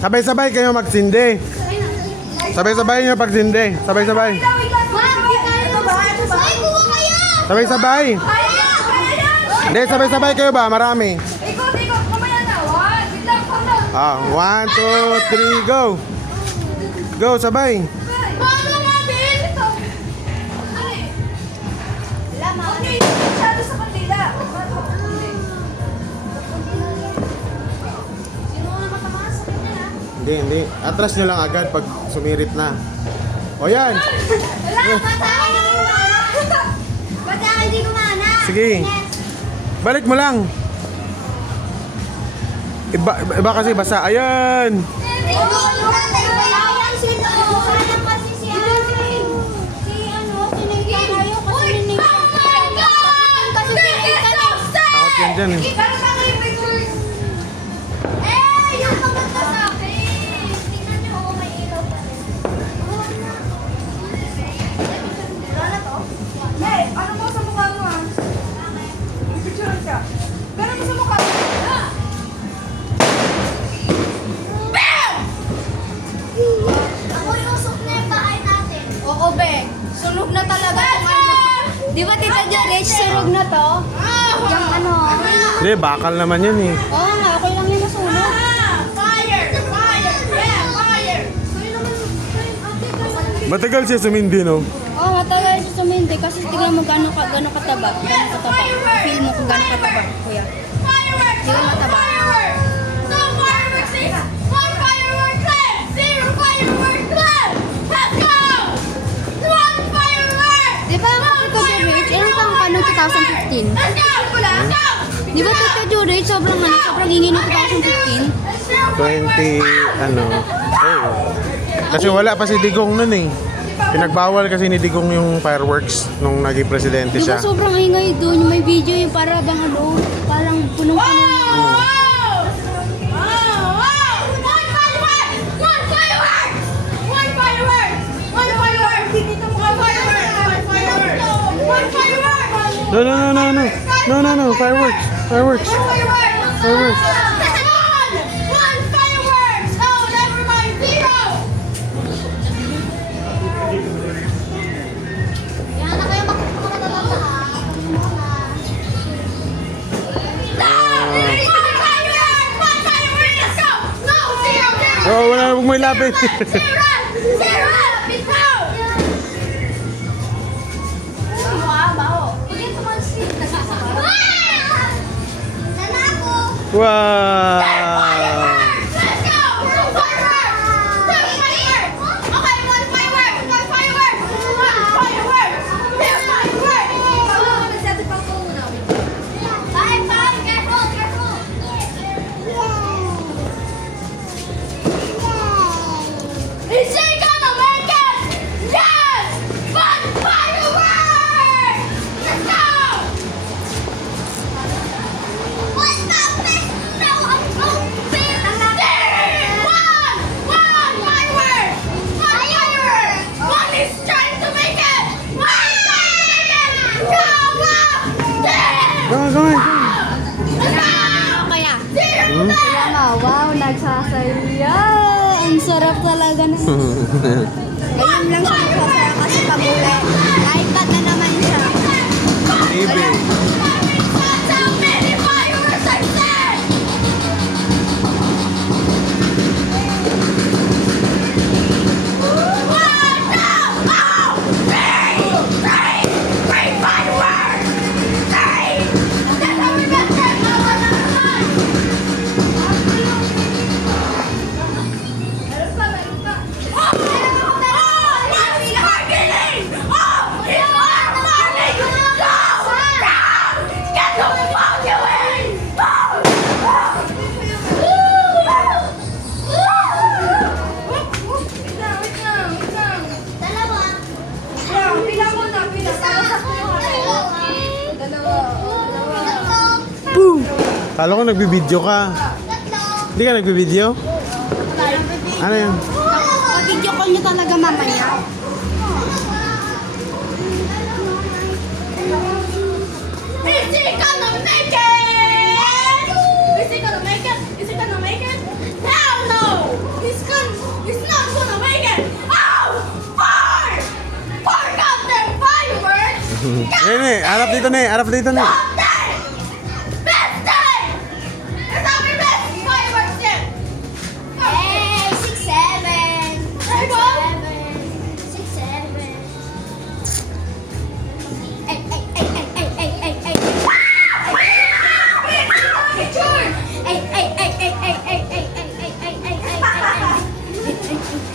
Sabay-sabay kayo magsindi. Sabay-sabay nyo pagsindi. Sabay-sabay. Sabay-sabay. Hindi, sabay-sabay kayo ba? Marami. Ikot, mamaya na. Wait lang, hold on. 1, 2, 3, go. Go, sabay. Paano natin? Ito. Okay, masyado sa kandila. Sino na matamaan sa kanya na? Hindi. Atras nyo lang agad pag sumirit na. O yan. Wala, patay! Ba't ako hindi kumana? Sige. Balik mo lang. Iba kasi basa. Ayan. Takot yan dyan eh. Ano mo sa mukha mo ah? Picturean ka. Gano'n mo sa mukha? Ako yung usok na yung bahay natin. Oo, be. Sunog na talaga kung ano. Di ba, Tita Jared, sunog na to? Yung ano. Hindi, bakal naman yan eh. Oo nga, okay lang yung nasunog. Fire! Fire! Yeah, fire! Matagal siya sumindi, no? Oo, matagal siya sumindi kasi tignan mo gano'ng kataba. Gano'ng kataba. Feel mo kung gano'ng kataba, kuya. Fireworks! Hindi mataba. Fireworks! No fireworks! One firework left! Zero firework left! Let's go! One firework! Di ba, Tita Jared, ilang taong ka noong 2015? Let's go! Let's go! Di ba, Tita Jared, sobrang hingi noong 2015? 20, ano. Oh. Kasi wala pa si Digong nun eh. Pinagbawal kasi ni Digong yung fireworks nung naging presidente Di ba, siya. sobrang ingay doon, yung may video yung para bang ano, parang punong-puno yung... Oh! Oh! One firework! One firework! One firework! One firework! One firework! One firework! One firework! No. Fireworks. Firework! Fireworks. One fireworks! Oh, never mind. Zero! Yan na kayo magkakaroon ha. One firework! One firework! Let's go! No! Zero! Zero! Oh, wala, huwag mo ilapit. Zero! Zero! Let's go! Wow. Let's go! One firework! One firework! Okay, one firework! One firework! One firework! One firework! Bye, bye! Careful, careful! Is he gonna make it? Yes! One firework! Let's go! What's that thing? No, I'm open! One firework! One firework! One is trying to make it! One is trying to make it! Go, go! Go. Kaya, Zero! kaya nga, wow, nagsasaya. Ang sarap talaga na. Ngayon lang siya nagsasaya kasi pag-uli. iPad na naman siya. TV. That's how many fireworks I said! One, two, oh! Three fireworks! Three! That's how we got that. Oh! It's happening! Oh! It's happening! Go! Get the fuck away! Dalawa. Pila mo na, pila. Boom. Kala ko nagbibideo ka. Tatlo. Hindi ka nagbibideo? Ano yan? Pag-video call niyo talaga mamaya. Is he gonna make it? Is he gonna make it? Is he gonna make it? Hell no! Ne, harap dito, Ne. Harap dito, Ne. Best day! It's our best fireworks day! Hey, 6-7. 6-7. Ay, ay, ay, ay, ay, ay, ay, ay. Picture! Ay, ay, ay, ay, ay, ay, ay, ay, ay, ay, ay, ay, ay.